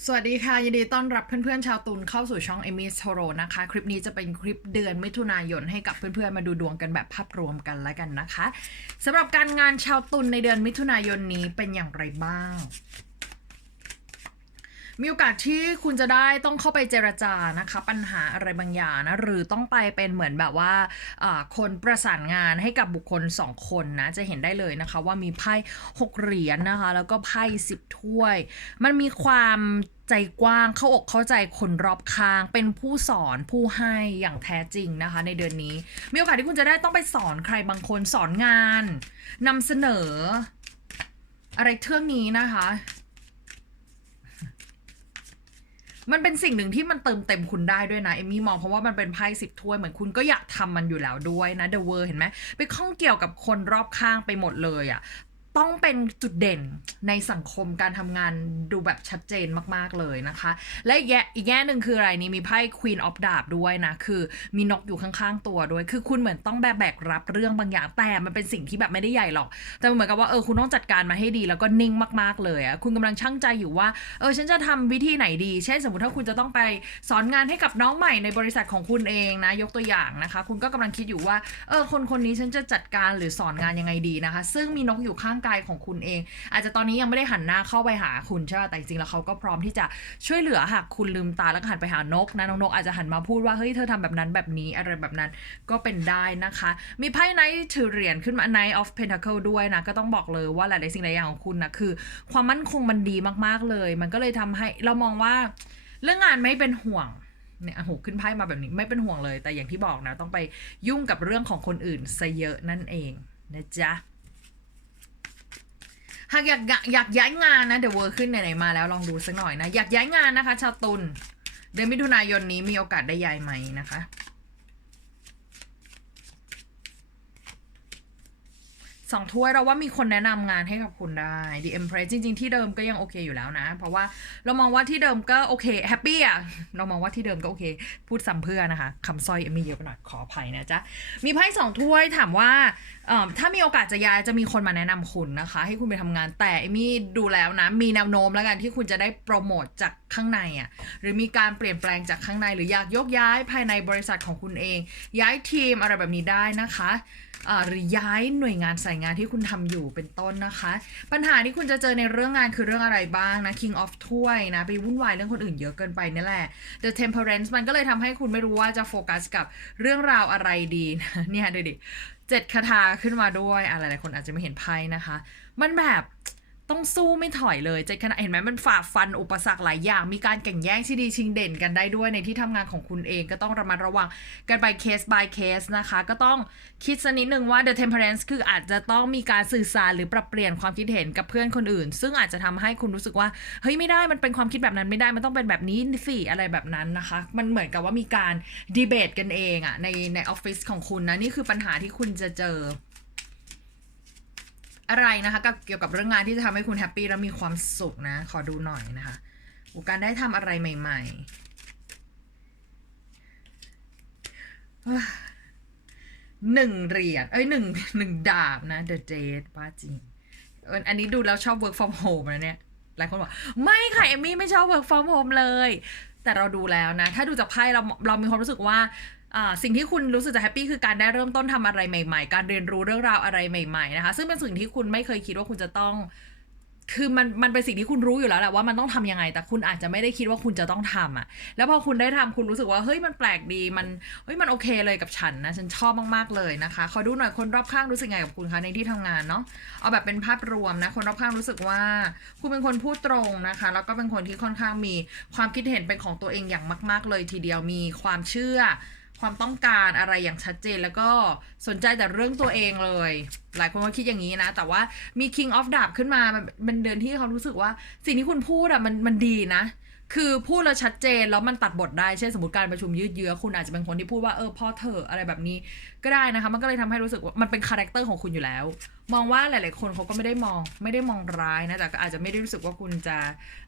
สวัสดีค่ะ ยินดีต้อนรับเพื่อนๆชาวตุนเข้าสู่ช่องเอมิสโทโรนะคะ คลิปนี้จะเป็นคลิปเดือนมิถุนายนให้กับเพื่อนๆมาดูดวงกันแบบภาพรวมกันแล้วกันนะคะสำหรับการงานชาวตุนในเดือนมิถุนายนนี้เป็นอย่างไรบ้าง มีโอกาสที่คุณจะได้ต้องเข้าไปเจรจานะคะ ปัญหาอะไรบางอย่างนะ หรือต้องไปเป็นเหมือนแบบว่าคนประสานงานให้กับบุคคลสองคนนะ จะเห็นได้เลยนะคะ ว่ามีไพ่หกเหรียญนะคะ แล้วก็ไพ่สิบถ้วย มันมีความใจกว้างเข้าอกเข้าใจคนรอบข้าง เป็นผู้สอนผู้ให้อย่างแท้จริงนะคะ ในเดือนนี้ มีโอกาสที่คุณจะได้ต้องไปสอนใครบางคนสอนงานนำเสนอ อะไรเทื่องนี้นะคะ มันเป็นสิ่งหนึ่งที่มันเติมเต็มคุณได้ด้วยนะเอมมี่มองเพราะว่ามันเป็นไพ่สิบถ้วยเหมือนคุณก็อยากทำมันอยู่แล้วด้วยนะเดอะเวอร์เห็นไหมไปข้องเกี่ยวกับคนรอบข้างไปหมดเลยอะ่ะ ต้องเป็นจุดเด่นในสังคมการทำงานดูแบบชัดเจนมากๆเลยนะคะ และอีกแง่อีกแง่หนึ่งคืออะไรนี่มีไพ่ Queen of ดาบด้วยนะ คือมีนกอยู่ข้างๆตัวด้วย คือคุณเหมือนต้องแบกแบกรับเรื่องบางอย่างแต่มันเป็นสิ่งที่แบบไม่ได้ใหญ่หรอก แต่เหมือนกับว่าเออคุณต้องจัดการมาให้ดีแล้วก็นิ่งมากๆเลยอะคุณกำลังชั่งใจอยู่ว่าเออฉันจะทำวิธีไหนดี เช่นสมมติถ้าคุณจะต้องไปสอนงานให้กับน้องใหม่ในบริษัทของคุณเองนะยกตัวอย่างนะคะ คุณก็กำลังคิดอยู่ว่าเออคนคนนี้ฉันจะจัดการหรือสอนงานยังไงดีนะคะ ซึ่งมีนกอยู่ข้างกายของคุณเอง อาจจะตอนนี้ยังไม่ได้หันหน้าเข้าไปหาคุณใช่ไหมแต่จริงๆแล้วเขาก็พร้อมที่จะช่วยเหลือหากคุณลืมตาแล้วหันไปหานกนะน้องนกอาจจะหันมาพูดว่าเฮ้ยเธอทำแบบนั้นแบบนี้อะไรแบบนั้นก็เป็นได้นะคะ มีไพ่ไนท์ถือเหรียญขึ้นมา Knight of Pentacle ด้วยนะก็ต้องบอกเลยว่าหลายๆสิ่งหลายอย่างของคุณนะคือ ความมั่นคงมันดีมากๆเลย มันก็เลยทำให้เรามองว่าเรื่องงานไม่เป็นห่วงเนี่ยโอ้โหขึ้นไพ่มาแบบนี้ไม่เป็นห่วงเลย แต่อย่างที่บอกนะ ต้องไปยุ่งกับเรื่องของคนอื่นซะเยอะนั่นเองนะจ๊ะ หากอยากอยากย้ายงานนะเดี๋ยวเวอร์ขึ้นไหนๆมาแล้วลองดูสักหน่อยนะ อยากย้ายงานนะคะ ชาวตุลเดือนมิถุนายนนี้มีโอกาสได้ย้ายไหมนะคะ สองถ้วยเราว่ามีคนแนะนำงานให้กับคุณได้ The Empress จริง ๆ ที่เดิมก็ยังโอเคอยู่แล้วนะ เพราะว่าเรามองว่าที่เดิมก็โอเคแฮปปี้อะเรามองว่าที่เดิมก็โอเค พูดซ้ำเพื่อนะคะคำสร้อยมมี่เยอะไปหน่อยขออภัยนะจ๊ะ มีไพ่สองถ้วยถามว่าถ้ามีโอกาสจะย้ายจะมีคนมาแนะนำคุณนะคะ ให้คุณไปทำงานแต่เอมี่ดูแล้วนะ มีแนวโน้มแล้วกันที่คุณจะได้โปรโมทจากข้างในอะหรือมีการเปลี่ยนแปลงจากข้างใน หรืออยากยกย้ายภายในบริษัทของคุณเอง ย้ายทีมอะไรแบบนี้ได้นะคะ หรือย้ายหน่วยงานสายงานที่คุณทำอยู่เป็นต้นนะคะ ปัญหาที่คุณจะเจอในเรื่องงานคือเรื่องอะไรบ้างนะ King of ถ้วยนะ ไปวุ่นวายเรื่องคนอื่นเยอะเกินไปนี่แหละ The Temperance มันก็เลยทำให้คุณไม่รู้ว่าจะโฟกัสกับเรื่องราวอะไรดีนะเนี่ยดูดิเจ็ดคาถาขึ้นมาด้วยอะไรหลายคนอาจจะไม่เห็นไพ่นะคะ มันแบบ ต้องสู้ไม่ถอยเลยเจ็ดคณะเห็นไหมมันฝ่าฟันอุปสรรคหลายอย่าง มีการแข่งแย่งที่ดีชิงเด่นกันได้ด้วยในที่ทำงานของคุณเองก็ต้องระมัดระวังกันไปเคส by เคสนะคะ ก็ต้องคิดสักนิดนึงว่า the temperance คืออาจจะต้องมีการสื่อสารหรือปรับเปลี่ยนความคิดเห็นกับเพื่อนคนอื่น ซึ่งอาจจะทำให้คุณรู้สึกว่าเฮ้ยไม่ได้มันเป็นความคิดแบบนั้นไม่ได้มันต้องเป็นแบบนี้สิอะไรแบบนั้นนะคะ มันเหมือนกับว่ามีการดีเบตกันเองอะในในออฟฟิศของคุณนะนี่คือปัญหาที่คุณจะเจอ อะไรนะคะกับเกี่ยวกับเรื่องงานที่จะทำให้คุณแฮปปี้และมีความสุขนะ ขอดูหน่อยนะคะโอการได้ทำอะไรใหม่ ๆ หนึ่งเหรียญเอ้ยหนึ่งหนึ่งดาบนะ The Jade ป้าจริงอออันนี้ดูแล้วชอบ work from home นะเนี่ย หลายคนบอกไม่ค่ะ เอมมี่ไม่ชอบ work from home เลย แต่เราดูแล้วนะ ถ้าดูจากไพ่เราเรามีความรู้สึกว่า สิ่งที่คุณรู้สึกจะแฮปปี้คือการได้เริ่มต้นทำอะไรใหม่ ๆ การเรียนรู้เรื่องราวอะไรใหม่ๆนะคะซึ่งเป็นสิ่งที่คุณไม่เคยคิดว่าคุณจะต้อง คือมันมันเป็นสิ่งที่คุณรู้อยู่แล้วแหละว่ามันต้องทำยังไง แต่คุณอาจจะไม่ได้คิดว่าคุณจะต้องทำอะ แล้วพอคุณได้ทำคุณรู้สึกว่าเฮ้ยมันแปลกดีมันเฮ้ยมันโอเคเลยกับฉันนะฉันชอบมากๆเลยนะคะขอดูหน่อยคนรอบข้างรู้สึกไงกับคุณคะในที่ทำงานเนาะเอาแบบเป็นภาพรวมนะคนรอบข้างรู้สึกว่า คุณเป็นคนพูดตรงนะคะ แล้วก็เป็นคนที่ค่อนข้างมีความคิดเห็นเป็นของตัวเองอย่างมาก ๆ เลยทีเดียวมีความเชื่อ ความต้องการอะไรอย่างชัดเจนแล้วก็สนใจแต่เรื่องตัวเองเลย หลายคนก็คิดอย่างนี้นะ แต่ว่ามี King of ดาบขึ้นมามันเป็นเดือนที่เขารู้สึกว่า สิ่งที่คุณพูดอะมันมันดีนะ คือพูดแล้วชัดเจนแล้วมันตัดบทได้เช่นสมมติการประชุมยืดเยื้อคุณอาจจะเป็นคนที่พูดว่าเออพ่อเธออะไรแบบนี้ก็ได้นะคะ มันก็เลยทำให้รู้สึกว่ามันเป็นคาแรคเตอร์ของคุณอยู่แล้ว มองว่าหลาย ๆ คนเขาก็ไม่ได้มองไม่ได้มองร้ายนะแต่อาจจะไม่ได้รู้สึกว่าคุณจะ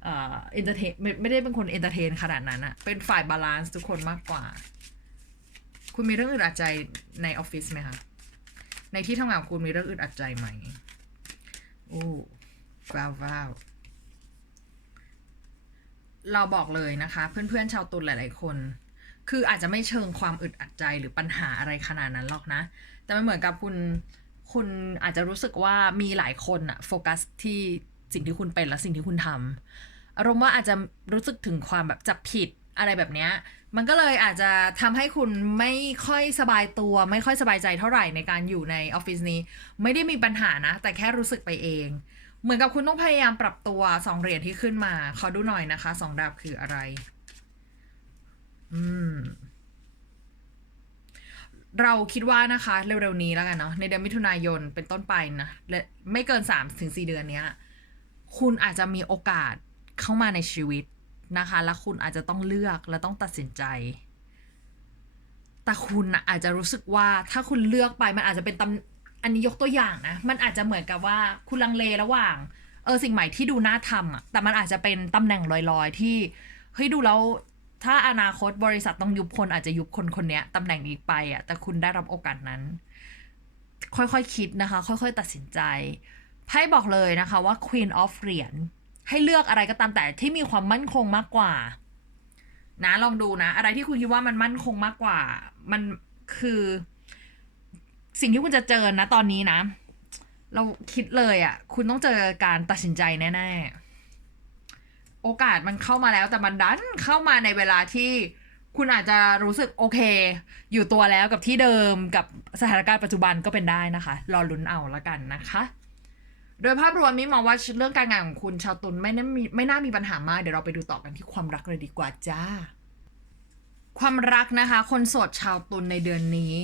เอ่อเอนเตอร์เทนไม่ไม่ได้เป็นคนเอนเตอร์เทนขนาดนั้นอะเป็นฝ่ายบาลานซ์ทุกคนมากกว่า คุณมีเรื่องอึดอัดใจในออฟฟิศไหมคะ ในที่ทำงานคุณมีเรื่องอึดอัดใจไหมโอ้ว้าวว้าวเราบอกเลยนะคะ เพื่อนๆชาวตุลหลาย ๆ คน คืออาจจะไม่เชิงความอึดอัดใจหรือปัญหาอะไรขนาดนั้นหรอกนะ แต่มันเหมือนกับคุณคุณอาจจะรู้สึกว่ามีหลายคนอะโฟกัสที่สิ่งที่คุณเป็นและสิ่งที่คุณทำอารมณ์ว่าอาจจะรู้สึกถึงความแบบจับผิดอะไรแบบเนี้ย มันก็เลยอาจจะทำให้คุณไม่ค่อยสบายตัว ไม่ค่อยสบายใจเท่าไหร่ในการอยู่ในออฟฟิศนี้ ไม่ได้มีปัญหานะ แต่แค่รู้สึกไปเอง เหมือนกับคุณต้องพยายามปรับตัวสองเหรียญที่ขึ้นมา ขอดูหน่อยนะคะสองดาบคืออะไร อืม เราคิดว่านะคะ เร็วๆนี้แล้วกันเนาะในเดือนมิถุนายนเป็นต้นไปนะและไม่เกินสามถึงสี่เดือนเนี้ย คุณอาจจะมีโอกาสเข้ามาในชีวิต นะคะ แล้วคุณอาจจะต้องเลือกและต้องตัดสินใจ แต่คุณนะอาจจะรู้สึกว่าถ้าคุณเลือกไปมันอาจจะเป็นตำอันนี้ยกตัวอย่างนะ มันอาจจะเหมือนกับว่าคุณลังเลระหว่าง เออสิ่งใหม่ที่ดูน่าทำอะแต่มันอาจจะเป็นตำแหน่งลอยๆ ที่เฮ้ยดูแล้วถ้าอนาคตบริษัทต้องยุบคนอาจจะยุบคนคนนี้ตำแหน่งนี้ไปอะแต่คุณได้รับโอกาสนั้น ค่อยๆคคิดนะคะ ค่อยๆตัดสินใจไพ่บอกเลยนะคะว่า Queen of เหรียญ ให้เลือกอะไรก็ตามแต่ที่มีความมั่นคงมากกว่า นะลองดูนะ อะไรที่คุณคิดว่ามันมั่นคงมากกว่า มันคือ สิ่งที่คุณจะเจอนะตอนนี้นะ เราคิดเลยอะ่ะ คุณต้องเจอการตัดสินใจแน่ๆ โอกาสมันเข้ามาแล้วแต่มันดันเข้ามาในเวลาที่คุณอาจจะรู้สึกโอเค อยู่ตัวแล้วกับที่เดิมกับสถานการณ์ปัจจุบันก็เป็นได้นะคะ รอลุ้นเอาละกันนะคะ โดยภาพรวมนี้มองว่าเรื่องการงานของคุณชาวตุลไม่น่ามีไม่น่ามีปัญหามาก เดี๋ยวเราไปดูต่อกันที่ความรักเลยดีกว่าจ้า ความรักนะคะ คนโสดชาวตุลในเดือนนี้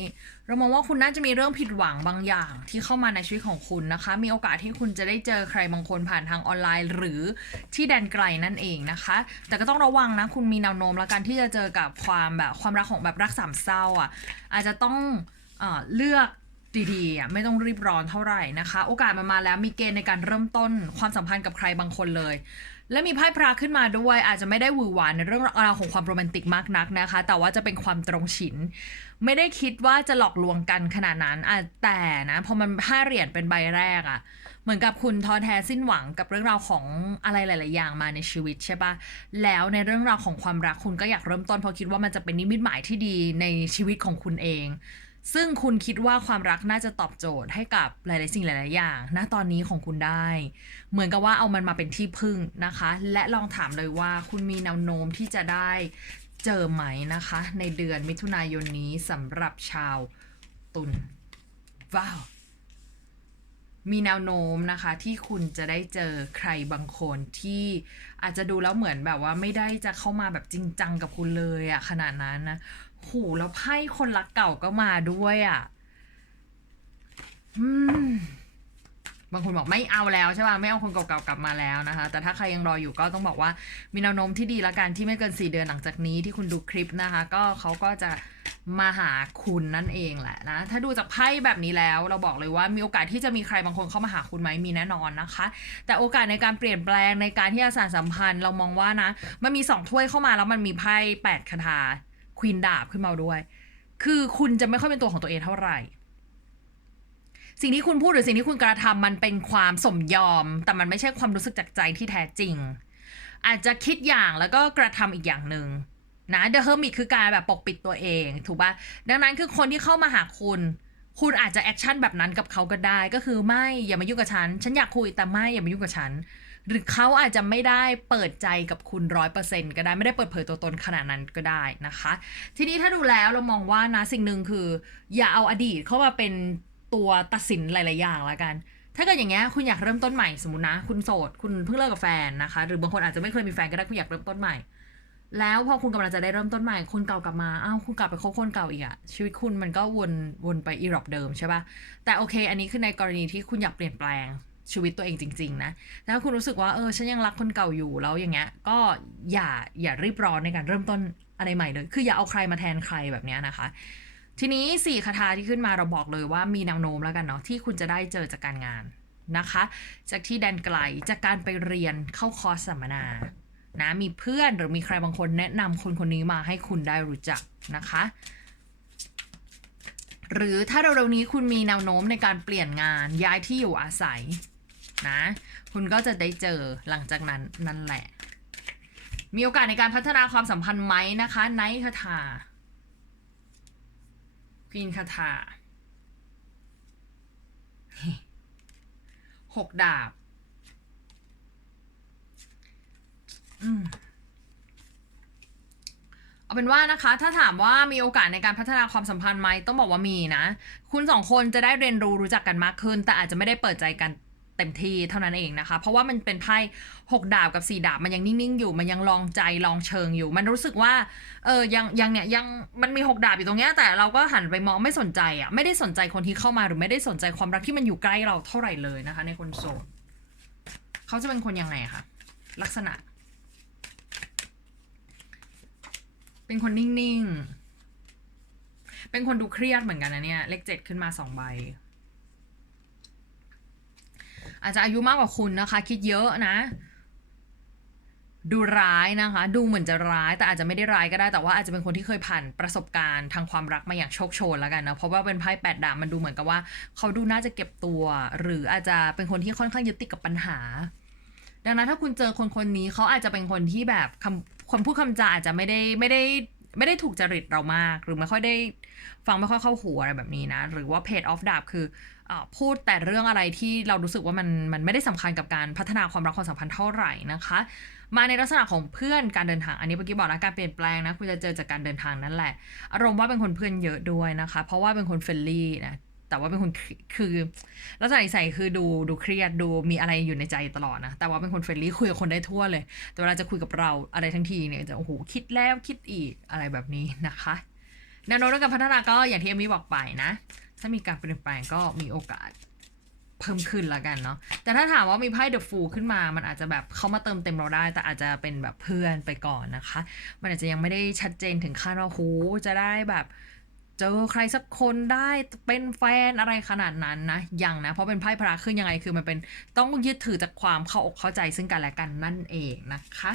เรามองว่าคุณน่าจะมีเรื่องผิดหวังบางอย่าง ที่เข้ามาในชีวิตของคุณนะคะ มีโอกาสที่คุณจะได้เจอใครบางคนผ่านทางออนไลน์ หรือที่แดนไกลนั่นเองนะคะ แต่ก็ต้องระวังนะ คุณมีแนวโน้มแล้วกันที่จะเจอกับความแบบความรักของแบบรักสามเศร้าอะอาจจะต้องเลือก ดีๆอะไม่ต้องรีบร้อนเท่าไหร่นะคะ โอกาสมันมาแล้วมีเกณฑ์ในการเริ่มต้นความสัมพันธ์กับใครบางคนเลย และมีไพ่พระขึ้นมาด้วย อาจจะไม่ได้หวือหวานในเรื่องราวของความโรแมนติกมากนักนะคะ แต่ว่าจะเป็นความตรงฉิน ไม่ได้คิดว่าจะหลอกลวงกันขนาดนั้นอะแต่นะพอมันห้าเหรียญเป็นใบแรกอะ่ะเหมือนกับคุณท้อแท้สิ้นหวังกับเรื่องราวของอะไรหลาย ๆ อย่างมาในชีวิตใช่ปะแล้วในเรื่องราวของความรักคุณก็อยากเริ่มต้นเพราะคิดว่ามันจะเป็นนิมิตหมายที่ดีในชีวิตของคุณเอง ซึ่งคุณคิดว่าความรักน่าจะตอบโจทย์ให้กับหลาย ๆ สิ่งหลาย ๆ อย่างณตอนนี้ของคุณได้ เหมือนกับว่าเอามันมาเป็นที่พึ่งนะคะ และลองถามเลยว่าคุณมีแนวโน้มที่จะได้เจอไหมนะคะ ในเดือนมิถุนายนนี้สำหรับชาวตุลว้าวมีแนวโน้มนะคะที่คุณจะได้เจอใครบางคนที่อาจจะดูแล้วเหมือนแบบว่าไม่ได้จะเข้ามาแบบจริงจังกับคุณเลยอะขนาดนั้นนะ หแล้วไพ่คนรักเก่าก็มาด้วยอะอืมบางคนบอกไม่เอาแล้วใช่ป่ะไม่เอาคนเก่าๆกลับมาแล้วนะคะ แต่ถ้าใครยังรออยู่ก็ต้องบอกว่า มีแนวโน้มที่ดีละกันที่ไม่เกิน 4 เดือนหลังจากนี้ที่คุณดูคลิปนะคะ ก็เขาก็จะมาหาคุณนั่นเองแหละนะ ถ้าดูจากไพ่แบบนี้แล้ว เราบอกเลยว่ามีโอกาสที่จะมีใครบางคนเข้ามาหาคุณไหมมีแน่นอนนะคะ แต่โอกาสในการเปลี่ยนแปลงในการที่จะสานสัมพันธ์ เรามองว่านะ มันมีสองถ้วยเข้ามาแล้วมันมีไพ่แปดคาถา ควีนดาบขึ้นมาด้วย คือคุณจะไม่ค่อยเป็นตัวของตัวเองเท่าไหร่ สิ่งที่คุณพูดหรือสิ่งที่คุณกระทำมันเป็นความสมยอม แต่มันไม่ใช่ความรู้สึกจากใจที่แท้จริง อาจจะคิดอย่างแล้วก็กระทำอีกอย่างหนึ่งนะเดอะเฮอร์มิคือการแบบปกปิดตัวเอง ถูกป่ะดังนั้นคือคนที่เข้ามาหาคุณ คุณอาจจะแอคชั่นแบบนั้นกับเขาก็ได้ ก็คือไม่อย่ามายุ่งกับฉัน ฉันอยากคุยแต่ไม่อย่ามายุ่งกับฉัน หรือเขาอาจจะไม่ได้เปิดใจกับคุณร้อยเปอร์เซ็นก็ได้ไม่ได้เปิดเผยตัวตนขนาดนั้นก็ได้นะคะ ทีนี้ถ้าดูแล้วเรามองว่านะสิ่งหนึ่งคือ อย่าเอาอดีตเข้ามาเป็นตัวตัดสินหลาย ๆ อย่างละกัน ถ้าเกิดอย่างเงี้ยคุณอยากเริ่มต้นใหม่สมมตินะ คุณโสดคุณเพิ่งเลิกกับแฟนนะคะ หรือบางคนอาจจะไม่เคยมีแฟนก็ได้คุณอยากเริ่มต้นใหม่ แล้วพอคุณกำลังจะได้เริ่มต้นใหม่คนเก่ากลับมาอ้าวคุณกลับไปคบคนเก่าอีกอะชีวิตคุณมันก็วนวนไปอีรอบเดิมใช่ปะแต่โอเค อันนี้คือในกรณีที่คุณอยากเปลี่ยนแปลง ชีวิตตัวเองจริง ๆ นะถ้าคุณรู้สึกว่าเออฉันยังรักคนเก่าอยู่แล้วอย่างเงี้ย ก็อย่าอย่ารีบร้อนในการเริ่มต้นอะไรใหม่เลย คืออย่าเอาใครมาแทนใครแบบเนี้ยนะคะ ทีนี้สี่คาถาที่ขึ้นมาเราบอกเลยว่ามีแนวโน้มแล้วกันเนาะที่คุณจะได้เจอจากการงานนะคะ จากที่แดนไกลจากการไปเรียนเข้าคอร์สสัมมนานะมีเพื่อนหรือมีใครบางคนแนะนำคนคนนี้มาให้คุณได้รู้จักนะคะ หรือถ้าเร็วๆนี้คุณมีแนวโน้มในการเปลี่ยนงานย้ายที่อยู่อาศัย นะ คุณก็จะได้เจอหลังจากนั้นนั่นแหละ มีโอกาสในการพัฒนาความสัมพันธ์ไหมนะคะไนท์คาถาควีนคาถาหกดาบ อืมเอาเป็นว่านะคะ ถ้าถามว่ามีโอกาสในการพัฒนาความสัมพันธ์ไหมต้องบอกว่ามีนะ คุณสองคนจะได้เรียนรู้รู้จักกันมากขึ้น แต่อาจจะไม่ได้เปิดใจกัน เต็มที่เท่านั้นเองนะคะ เพราะว่ามันเป็นไพ่หกดาบกับสี่ดาบมันยังนิ่งๆอยู่ มันยังลองใจลองเชิงอยู่ มันรู้สึกว่าเออยังยังเนี่ยยังมันมีหกดาบอยู่ตรงเนี้ยแต่เราก็หันไปมองไม่สนใจอะไม่ได้สนใจคนที่เข้ามาหรือไม่ได้สนใจความรักที่มันอยู่ใกล้เราเท่าไหร่เลยนะคะ ในคนโสดเขาจะเป็นคนยังไงคะลักษณะ เป็นคนนิ่งๆเป็นคนดูเครียดเหมือนกันนะเนี่ยเลขเจ็ดขึ้นมาสองใบ อาจจะอายุมากกว่าคุณนะคะ คิดเยอะนะ ดูร้ายนะคะ ดูเหมือนจะร้ายแต่อาจจะไม่ได้ร้ายก็ได้แต่ว่าอาจจะเป็นคนที่เคยผ่านประสบการณ์ทางความรักมาอย่างโชคโชนแล้วกันนะเพราะว่าเป็นไพ่แปดดาบมันดูเหมือนกับว่า เขาดูน่าจะเก็บตัว หรืออาจจะเป็นคนที่ค่อนข้างยึดติดกับปัญหา ดังนั้นถ้าคุณเจอคนคนนี้เขาอาจจะเป็นคนที่แบบคำคนพูดคำจาอาจจะไม่ได้ไม่ได้ไม่ได้ถูกจริตเรามาก หรือไม่ค่อยได้ฟังไม่ค่อยเข้าหูอะไรแบบนี้นะ หรือว่าเพจออฟดาบคือ พูดแต่เรื่องอะไรที่เรารู้สึกว่ามันมันไม่ได้สำคัญกับการพัฒนาความรักความสัมพันธ์เท่าไหร่นะคะ มาในลักษณะของเพื่อนการเดินทาง อันนี้เมื่อกี้บอกแล้วการเปลี่ยนแปลงนะคุณจะเจอจากการเดินทางนั่นแหละ อารมณ์ว่าเป็นคนเพื่อนเยอะด้วยนะคะ เพราะว่าเป็นคนเฟรนลี่นะแต่ว่าเป็นคนคือลักษณะนิสัยคือดูดูเครียดดูมีอะไรอยู่ในใจตลอดนะ แต่ว่าเป็นคนเฟรนลี่คุยกับคนได้ทั่วเลย แต่เวลาจะคุยกับเราอะไรทั้งทีเนี่ยจะโอ้โหคิดแล้วคิดอีกอะไรแบบนี้นะคะแนวโน้มเรื่องการพัฒนาก็อย่างที่เอมมี่บอกไปนะ ถ้ามีการเปลี่ยนแปลงก็มีโอกาสเพิ่มขึ้นละกันเนาะแต่ถ้าถามว่ามีไพ่เดอะฟูขึ้นมา มันอาจจะแบบเขามาเติมเต็มเราได้ แต่อาจจะเป็นแบบเพื่อนไปก่อนนะคะ มันอาจจะยังไม่ได้ชัดเจนถึงขั้นว่าโหจะได้แบบเจอใครสักคนได้เป็นแฟนอะไรขนาดนั้นนะยังนะ เพราะเป็นไพ่พระขึ้นยังไงคือมันเป็นต้องยึดถือจากความเข้าอกเข้าใจซึ่งกันและกันนั่นเองนะคะ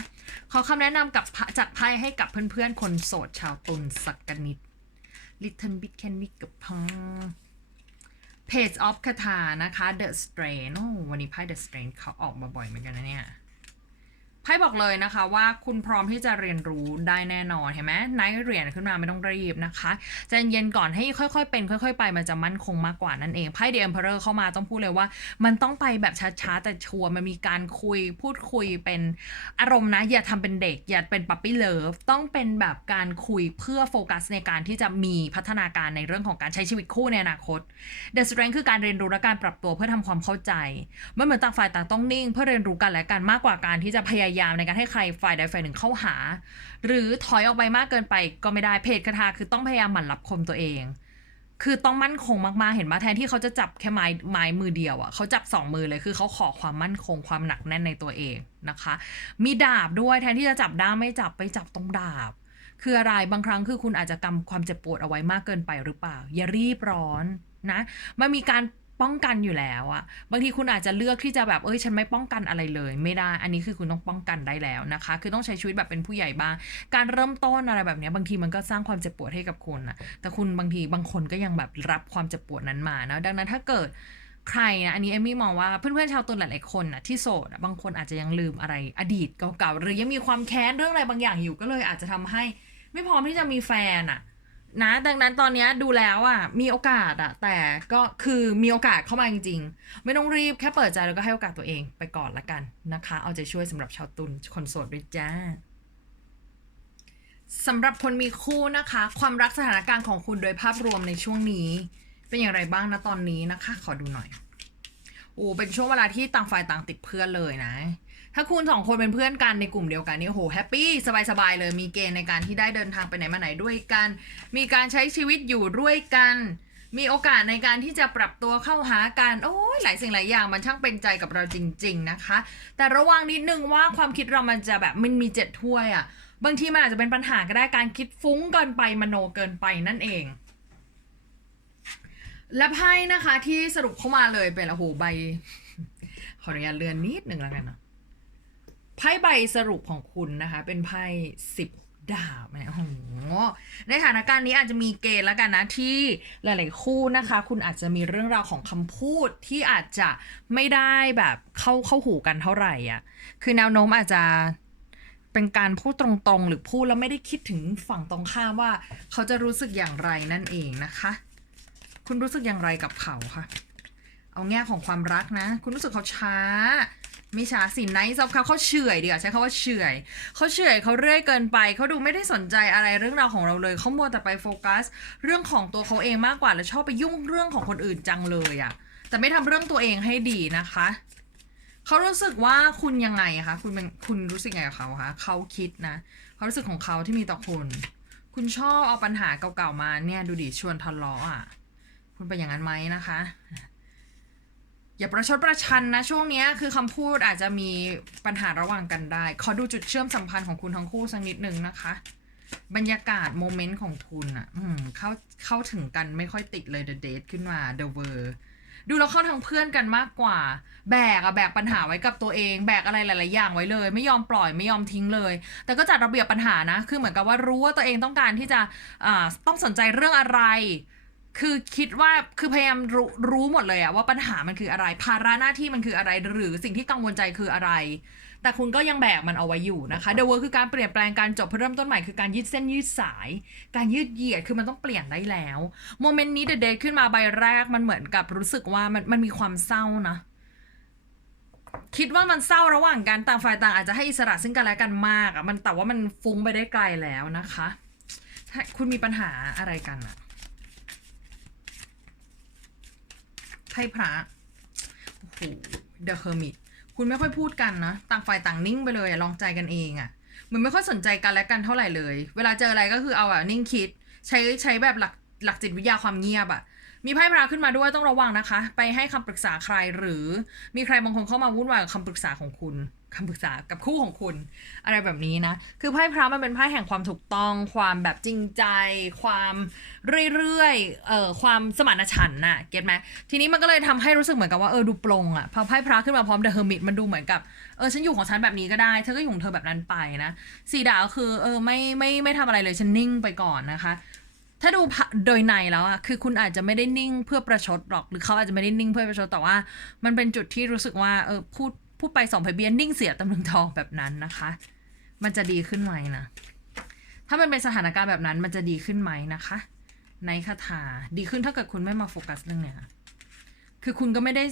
ขอคำแนะนำกับจากไพ่ให้กับเพื่อนๆคนโสดชาวตุลสักกันนิด Little Bit Can Be กับพัง Page of คาถานะคะ The Strain วันนี้ไพ่ The Strain เขาออกมาบ่อยเหมือนกันนะเนี่ย ไพ่บอกเลยนะคะว่าคุณพร้อมที่จะเรียนรู้ได้แน่นอนเห็นไหมไนท์เหรียญขึ้นมาไม่ต้องรีบนะคะใจเย็นก่อนให้ค่อยๆเป็น ค่อย ๆ ไปมันจะมั่นคงมากกว่านั่นเองไพ่เด e มเพอร์เข้ามาต้องพูดเลยว่า มันต้องไปแบบช้าๆแต่ชัวร์มันมีการคุยพูดคุยเป็นอารมณ์นะ อย่าทำเป็นเด็ก อย่าเป็นปั๊ปปี้เลิฟต้องเป็นแบบการคุยเพื่อโฟกัสในการที่จะมีพัฒนาการในเรื่องของการใช้ชีวิตคู่ในอนาคต The Strength คือการเรียนรู้และการปรับตัวเพื่อทำความเข้าใจมันเหมือนต่างฝ่ายต่างต้องนิ่ง เพื่อเรียนรู้กันและกันมากกว่าการที่จะพยายายามในการให้ใครฝ่ายใดฝ่ายหนึ่งเข้าหา หรือถอยออกไปมากเกินไปก็ไม่ได้เพจคาถาคือต้องพยายามหมั่นรับคมตัวเอง คือต้องมั่นคงมากๆเห็นไหมแทนที่เขาจะจับแค่ไม้ไม้มือเดียวอะ่ะเขาจับสองมือเลยคือเขาขอความมั่นคงความหนักแน่นในตัวเองนะคะ มีดาบด้วยแทนที่จะจับด้ามไม่จับไปจับตรงดาบ คืออะไรบางครั้งคือคุณอาจจะกำความเจ็บปวดเอาไว้มากเกินไปหรือเปล่า อย่ารีบร้อนนะมันมีการ ป้องกันอยู่แล้วอะบางทีคุณอาจจะเลือกที่จะแบบเอ้ยฉันไม่ป้องกันอะไรเลย ไม่ได้ อันนี้คือคุณต้องป้องกันได้แล้วนะคะ คือต้องใช้ชีวิตแบบเป็นผู้ใหญ่บ้าง การเริ่มต้นอะไรแบบนี้บางทีมันก็สร้างความเจ็บปวดให้กับคุณนะแต่คุณบางทีบางคนก็ยังแบบรับความเจ็บปวดนั้นมานะดังนั้นถ้าเกิดใครนะอันนี้เอมมี่มองว่าเพื่อนๆชาวตุลหลายๆคนนะที่โสดบางคนอาจจะยังลืมอะไร อดีตเก่าๆหรือยังมีความแค้นเรื่องอะไรบางอย่างอยู่ก็เลยอาจจะทำให้ ไม่พร้อมที่จะมีแฟนอะ นะ ดังนั้นตอนนี้ดูแล้วอะ มีโอกาสอะ แต่ก็คือมีโอกาสเข้ามาจริงๆ ไม่ต้องรีบแค่เปิดใจแล้วก็ให้โอกาสตัวเองไปก่อนละกันนะคะ เอาใจช่วยสำหรับชาวตุลคนโสดด้วยจ้าสำหรับคนมีคู่นะคะ ความรักสถานการณ์ของคุณโดยภาพรวมในช่วงนี้ เป็นอย่างไรบ้างนะตอนนี้นะคะ ขอดูหน่อยโอ้เป็นช่วงเวลาที่ต่างฝ่ายต่างติดเพื่อนเลยนะ ถ้าคุณสองคนเป็นเพื่อนกันในกลุ่มเดียวกันนี่โหแฮปปี้สบายๆเลยมีเกณฑ์ในการที่ได้เดินทางไปไหนมาไหนด้วยกัน มีการใช้ชีวิตอยู่ด้วยกัน มีโอกาสในการที่จะปรับตัวเข้าหากัน โอ้ยหลายสิ่งหลายอย่างมันช่างเป็นใจกับเราจริง ๆนะคะ แต่ระวังนิดนึงว่าความคิดเรามันจะแบบมันมีเจ็ดถ้วยอะ่ะบางทีมันอาจจะเป็นปัญหาก็ได้การคิดฟุ้งเกินไปมโนเกินไปนั่นเอง และไพ่นะคะที่สรุปเข้ามาเลยเป็นโอ้โหใบขออนุญาตเลื่อนนิดหนึ่งแล้วกันนะ ไพ่ใบสรุปของคุณนะคะ เป็นไพ่สิบดาบนะโอ้โหในสถานการณ์นี้อาจจะมีเกณฑ์แล้วกันนะที่หลาย ๆ คู่นะคะ คุณอาจจะมีเรื่องราวของคำพูดที่อาจจะไม่ได้แบบเข้าเข้าหูกันเท่าไหร่อะคือแนวโน้มอาจจะเป็นการพูดตรง ๆ หรือพูดแล้วไม่ได้คิดถึงฝั่งตรงข้ามว่า เขาจะรู้สึกอย่างไรนั่นเองนะคะ คุณรู้สึกอย่างไรกับเขาคะเอาแง่ของความรักนะ คุณรู้สึกเขาช้า ม่ช้าสิไนท์ซอฟเขาเขาเฉื่อยดีกว่าใช้คาว่าเฉื่อยเขาเฉื่อยเขาเรื่อยเกินไป เขาดูไม่ได้สนใจอะไรเรื่องราวของเราเลยเขามัวแต่ไปโฟกัส เรื่องของตัวเขาเองมากกว่าและชอบไปยุ่งเรื่องของคนอื่นจังเลยอะแต่ไม่ทำเรื่องตัวเองให้ดีนะคะเขารู้สึกว่าคุณยังไงคะคุณเป็นคุณรู้สึกไงกับเขาคะเขาคิดนะเขารู้สึกของเขาที่มีต่อคุณคุณชอบเอาปัญหาเก่าๆมาเนี่ยดูดิชวนทะเลาะอะคุณเป็นอย่างนั้นไหมนะคะ อย่าประชดประชันนะช่วงนี้คือคำพูดอาจจะมีปัญหาระหว่างกันได้ ขอดูจุดเชื่อมสัมพันธ์ของคุณทั้งคู่สักนิดหนึ่งนะคะ บรรยากาศโมเมนต์ของคุณอะอืมเข้าเข้าถึงกันไม่ค่อยติดเลย The Date ขึ้นมา The w o r ดูแล้วเข้าทางเพื่อนกันมากกว่า แบกอะแบกปัญหาไว้กับตัวเอง แบกอะไรหลาย ๆ อย่างไว้เลย ไม่ยอมปล่อยไม่ยอมทิ้งเลย แต่ก็จัดระเบียบปัญหานะ คือเหมือนกับว่ารู้ว่าตัวเองต้องการที่จะอ่าต้องสนใจเรื่องอะไร คือคิดว่าคือพยายามรู้รู้หมดเลยอะว่าปัญหามันคืออะไร ภาระหน้าที่มันคืออะไร หรือสิ่งที่กังวลใจคืออะไร แต่คุณก็ยังแบกมันเอาไว้อยู่นะคะ The Work คือการเปลี่ยนแปลงการจบเพื่อเริ่มต้นใหม่คือการยืดเส้นยืดสาย การยืดเหยียดคือมันต้องเปลี่ยนได้แล้วโมเมนต์นี้ The Date ขึ้นมาใบแรกมันเหมือนกับรู้สึกว่ามันมันมีความเศร้านะคิดว่ามันเศร้าระหว่างกันต่างฝ่ายต่างอาจจะให้อิสระซึ่งกันและกันมากอะมันแต่ว่ามันฟุ้งไปได้ไกลแล้วนะคะ คุณมีปัญหาอะไรกันอะ ไพ่พระโอ้โห The Hermit คุณไม่ค่อยพูดกันนะ ต่างฝ่ายต่างนิ่งไปเลยลองใจกันเองอะเหมือนไม่ค่อยสนใจกันและกันเท่าไหร่เลย เวลาเจออะไรก็คือเอาอะนิ่งคิด ใช้ใช้แบบหลักหลักจิตวิทยาความเงียบอะมีไพ่พระขึ้นมาด้วยต้องระวังนะคะ ไปให้คำปรึกษาใครหรือมีใครบางคนเข้ามาวุ่นวายกับคำปรึกษาของคุณ คำปรึกษากับคู่ของคุณ อะไรแบบนี้นะ คือไพ่พระมันเป็นไพ่แห่งความถูกต้อง ความแบบจริงใจ ความเรื่อยๆเอ่อความสมานฉันท์น่ะเก็ตไหมทีนี้มันก็เลยทำให้รู้สึกเหมือนกับว่าเออดูปลงอะพอไพ่พระขึ้นมาพร้อมเดอะเฮอร์มิตมันดูเหมือนกับเออฉันอยู่ของฉันแบบนี้ก็ได้เธอก็อยู่ของเธอแบบนั้นไปนะสีดาวคือเออไม่ไม่ไม่ทำอะไรเลยฉันนิ่งไปก่อนนะคะถ้าดูโดยในแล้วอะคือคุณอาจจะไม่ได้นิ่งเพื่อประชดหรอก หรือเขาอาจจะไม่ได้นิ่งเพื่อประชดแต่ว่า มันเป็นจุดที่รู้สึกว่าเออพูดูดไปสองไพเบียนนิ่งเสียตำลึงทองแบบนั้นนะคะ มันจะดีขึ้นไหมนะ ถ้ามันเป็นสถานการณ์แบบนั้นมันจะดีขึ้นไหมนะคะ ในคาถาดีขึ้นถ้าเกิดคุณไม่มาโฟกัสเรื่องเนี้ยคือคุณก็ไม่ได้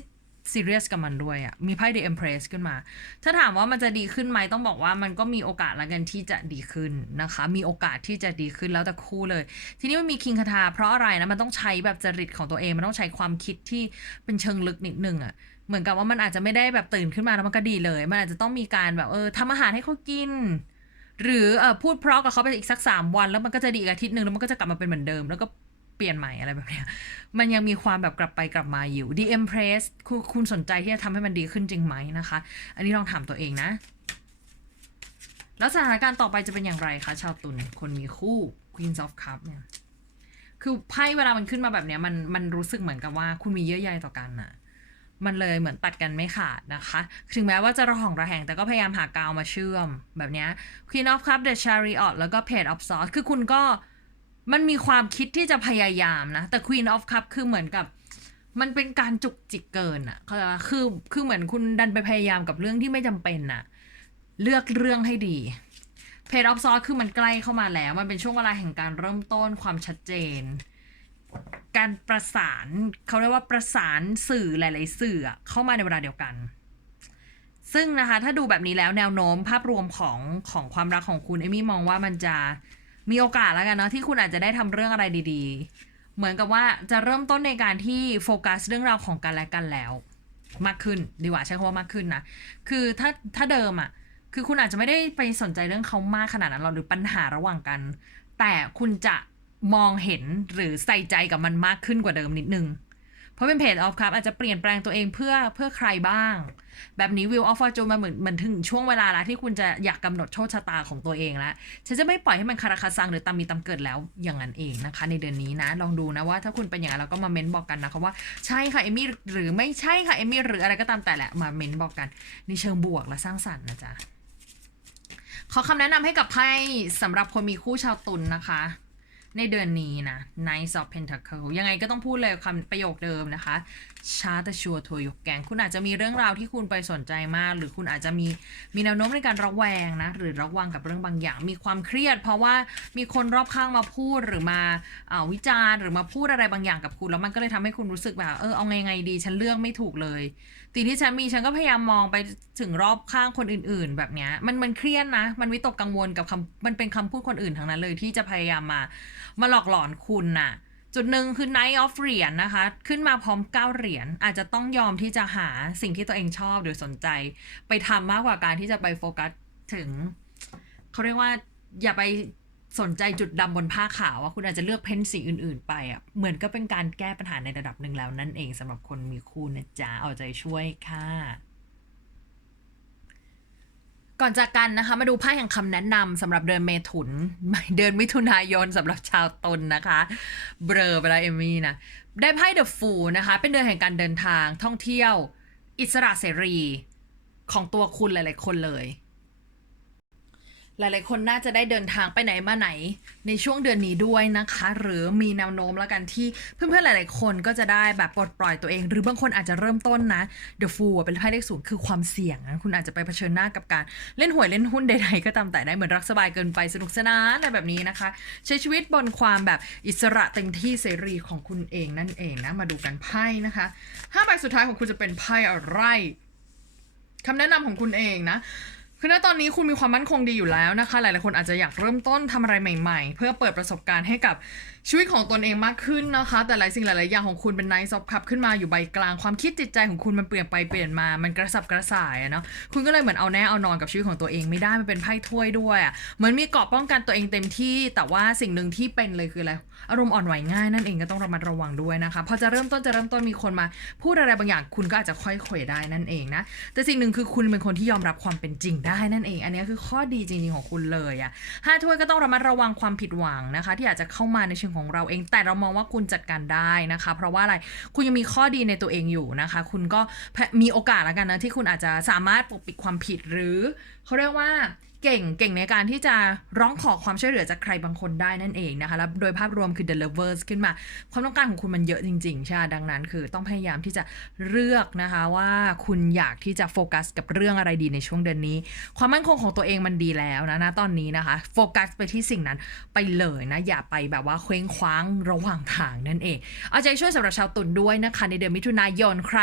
ซีเรียสกับมันด้วยอะมีไพ่ The Empress ขึ้นมา ถ้าถามว่ามันจะดีขึ้นไหมต้องบอกว่ามันก็มีโอกาสละกันที่จะดีขึ้นนะคะ มีโอกาสที่จะดีขึ้นแล้วแต่คู่เลย ทีนี้มันมีคิงคาถาเพราะอะไรนะ มันต้องใช้แบบจริตของตัวเอง มันต้องใช้ความคิดที่เป็นเชิงลึกนิดนึงอะ เหมือนกับว่ามันอาจจะไม่ได้แบบตื่นขึ้นมาแล้วมันก็ดีเลย มันอาจจะต้องมีการแบบเออทำอาหารให้เขากิน หรือเออพูดเพราะกับเขาไปอีกสักสามวัน แล้วมันก็จะดีอีกอาทิตย์หนึ่งแล้วมันก็จะกลับมาเป็นเหมือนเดิม แล้วก็เปลี่ยนใหม่อะไรแบบเนี้ย มันยังมีความแบบกลับไปกลับมาอยู่ The Empress คุณคุณสนใจที่จะทำให้มันดีขึ้นจริงไหมนะคะ อันนี้ลองถามตัวเองนะ แล้วสถานการณ์ต่อไปจะเป็นอย่างไรคะชาวตุลคนมีคู่ Queen of Cup เนี่ย คือไพ่เวลามันขึ้นมาแบบเนี้ยมันมันรู้สึกเหมือนกับว่าคุณมีเยื่อใยต่อกันน่ะ มันเลยเหมือนตัดกันไม่ขาดนะคะ ถึงแม้ว่าจะระหองระแหงแต่ก็พยายามหากาวมาเชื่อมแบบนี้ Queen of Cup The Chariot แล้วก็ Page of Swords คือคุณก็มันมีความคิดที่จะพยายามนะ แต่ Queen of Cup คือเหมือนกับ มันเป็นการจุกจิกเกินอะเขาใจปะคือคือเหมือนคุณดันไปพยายามกับเรื่องที่ไม่จำเป็นอะเลือกเรื่องให้ดีเพจออฟซอสคือมันใกล้เข้ามาแล้ว มันเป็นช่วงเวลาแห่งการเริ่มต้นความชัดเจน การประสานเขาเรียกว่าประสานสื่อหลาย ๆ สื่อเข้ามาในเวลาเดียวกัน ซึ่งนะคะถ้าดูแบบนี้แล้วแนวโน้มภาพรวมของของความรักของคุณเอมี่มองว่ามันจะมีโอกาสแล้วกันเนาะที่คุณอาจจะได้ทำเรื่องอะไรดีๆ เหมือนกับว่าจะเริ่มต้นในการที่โฟกัสเรื่องราวของกันและกันแล้ว มากขึ้นดีกว่าใช้คำว่ามากขึ้นนะคือถ้าถ้าเดิมอะคือคุณอาจจะไม่ได้ไปสนใจเรื่องเขามากขนาดนั้นหรอกหรือปัญหาระหว่างกัน แต่คุณจะ มองเห็นหรือใส่ใจกับมันมากขึ้นกว่าเดิมนิดนึง เพราะเป็นเพจออฟครับอาจจะเปลี่ยนแปลงตัวเองเพื่อเพื่อใครบ้าง แบบนี้วิวออฟฟอร์จูนมาเหมือนเหมือนถึงช่วงเวลาล้วที่คุณจะอยากกำหนดโชคชะตาของตัวเองแล้วฉันจะไม่ปล่อยให้มันคาราคาซังหรือตามมีตามเกิดแล้วอย่างนั้นเองนะคะ ในเดือนนี้นะ ลองดูนะว่าถ้าคุณเป็นอย่างนั้นเราก็มาเม้นบอกกันนะคะว่าใช่ค่ะเอมี่หรือไม่ใช่ค่ะเอมี่หรืออะไรก็ตามแต่แหละมาเม้นบอกกัน ในเชิงบวกและสร้างสรรค์นะจ๊ะขอคำแนะนำให้กับไพ่สำหรับคนมีคู่ชาวตุลนนะคะ ในเดือนนี้นะ Knight of Pentacle ยังไงก็ต้องพูดเลยคำประโยคเดิมนะคะชาตชัวทัวยกแกง คุณอาจจะมีเรื่องราวที่คุณไปสนใจมาก หรือคุณอาจจะมีมีแนวโน้มในการระแวงนะ หรือระวังกับเรื่องบางอย่าง มีความเครียด เพราะว่ามีคนรอบข้างมาพูดหรือมาอ่าวิจารณ์ หรือมาพูดอะไรบางอย่างกับคุณ แล้วมันก็เลยทำให้คุณรู้สึกแบบเออเอาไงไงดี ฉันเลือกไม่ถูกเลย สิ่งที่ฉันมีฉันก็พยายามมองไปถึงรอบข้างคนอื่น ๆ แบบเนี้ย มันมันเครียดนะ มันวิตกกังวลกับคำมันเป็นคำพูดคนอื่นทั้งนั้นเลยที่จะพยายามมา มาหลอกหลอนคุณน่ะ จุดหนึ่งคือ Night of เหรียญนะคะ ขึ้นมาพร้อม9เหรียญอาจจะต้องยอมที่จะหาสิ่งที่ตัวเองชอบหรือสนใจ ไปทำมากกว่าการที่จะไปโฟกัสถึงเขาเรียกว่าอย่าไป สนใจจุดดำบนผ้าขาวว่าคุณอาจจะเลือกเพ้นสีอื่น ๆ ไปอะเหมือนก็เป็นการแก้ปัญหาในระดับหนึ่งแล้วนั่นเองสำหรับคนมีคู่นะจ๊ะเอาใจช่วยค่ะก่อนจากกันนะคะ มาดูไพ่แห่งคำแนะนำสำหรับเดือนเมถุนไม่เดือนมิถุนายนสำหรับชาวตนนะคะ เบลอไปแล้วเอมี่นะ ได้ไพ่เดอะฟูนะคะ เป็นเดือนแห่งการเดินทางท่องเที่ยว อิสระเสรีของตัวคุณหลาย ๆ คนเลย หลายๆ คนน่าจะได้เดินทางไปไหนมาไหน ในช่วงเดือนนี้ด้วยนะคะ หรือมีแนวโน้มแล้วกันที่เพื่อนๆ หลายๆ คนก็จะได้แบบปลดปล่อยตัวเอง หรือบางคนอาจจะเริ่มต้นนะ The Fool เป็นไพ่เลขศูนย์คือความเสี่ยงนะคุณอาจจะไปเผชิญหน้ากับการเล่นหวยเล่นหุ้นใดๆ ก็ตามแต่ได้เหมือนรักสบายเกินไปสนุกสนานอะไรแบบนี้นะคะ ใช้ชีวิตบนความแบบอิสระเต็มที่เสรีของคุณเองนั่นเองนะมาดูกันไพ่นะคะห้าใบสุดท้ายของคุณจะเป็นไพ่อะไรคำแนะนำของคุณเองนะ คือณตอนนี้คุณมีความมั่นคงดีอยู่แล้วนะคะ หลายๆคนอาจจะอยากเริ่มต้นทำอะไรใหม่ ๆ เพื่อเปิดประสบการณ์ให้กับ ชีวิตของตนเองมากขึ้นนะคะ แต่หลายสิ่งหลาย ๆ อย่างของคุณเป็นไนซ์ซอฟคัพขึ้นมาอยู่ใบกลางความคิดจิตใจของคุณมันเปลี่ยนไปเปลี่ยนมามันกระสับกระส่ายอะเนาะคุณก็เลยเหมือนเอาแน่เอานอนกับชีวิตของตัวเองไม่ได้มันเป็นไพ่ถ้วยด้วยอะเหมือนมีเกราะป้องกันตัวเองเต็มที่ แต่ว่าสิ่งหนึ่งที่เป็นเลยคืออะไรอารมณ์อ่อนไหวง่ายนั่นเองก็ต้องระมัดระวังด้วยนะคะพอจะเริ่มต้นจะเริ่มต้นมีคนมาพูดอะไรบางอย่างคุณก็อาจจะค่อยเขวได้นั่นเองนะแต่สิ่งหนึ่งคือคุณเป็นคนที่ยอมรับความเป็นจริงได้นั่นเอง อันนี้คือข้อดีจริง ๆ ของคุณเลยอะห้าถ้วยก็ต้องระมัดระวังความผิดหวังนะคะ ที่อาจจะเข้ามาในเชิงของเราเอง แต่เรามองว่าคุณจัดการได้นะคะ เพราะว่าอะไรคุณยังมีข้อดีในตัวเองอยู่นะคะ คุณก็มีโอกาสแล้วกันนะที่คุณอาจจะสามารถปกปิดความผิดหรือเขาเรียกว่า เก่งเก่งในการที่จะร้องขอความช่วยเหลือจากใครบางคนได้นั่นเองนะคะแล้วโดยภาพรวมคือ The Lovers ขึ้นมา ความต้องการของคุณมันเยอะจริงๆใช่ดังนั้นคือต้องพยายามที่จะเลือกนะคะว่าคุณอยากที่จะโฟกัสกับเรื่องอะไรดีในช่วงเดือนนี้ ความมั่นคงของตัวเองมันดีแล้วนะณตอนนี้นะคะโฟกัสไปที่สิ่งนั้นไปเลยนะอย่าไปแบบว่าเคว้งคว้างระหว่างทางนั่นเอง เอาใจช่วยสำหรับชาวตุลด้วยนะคะในเดือนมิถุนายนใคร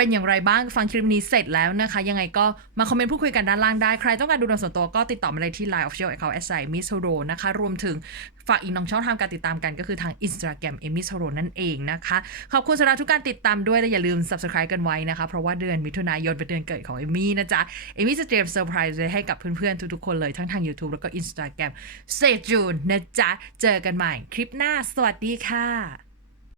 เป็นอย่างไรบ้างฟังคลิปนี้เสร็จแล้วนะคะ ยังไงก็มาคอมเมนต์พูดคุยกันด้านล่างได้ ใครต้องการดูดวงส่วนตัวก็ติดต่อมาเลยที่ Line Official Account s i Miss Horo นะคะ รวมถึงฝากอีกน้องช่องทางการติดตามกันก็คือทาง Instagram e m i s Horo นั่นเองนะคะ ขอบคุณสำหรับทุกการติดตามด้วยและอย่าลืม Subscribe กันไว้นะคะ เพราะว่าเดือนมิถุนายนเป็นเดือนเกิดของเอมี่นะจ๊ะ เอมี่จะเตรียมเซอร์ไพรส์ไว้ให้กับเพื่อนๆทุกๆคนเลยทั้งทาง YouTube แล้วก็ Instagram Stay tuned นะจ๊ะเจอกันใหม่คลิปหน้า สวัสดีค่ะ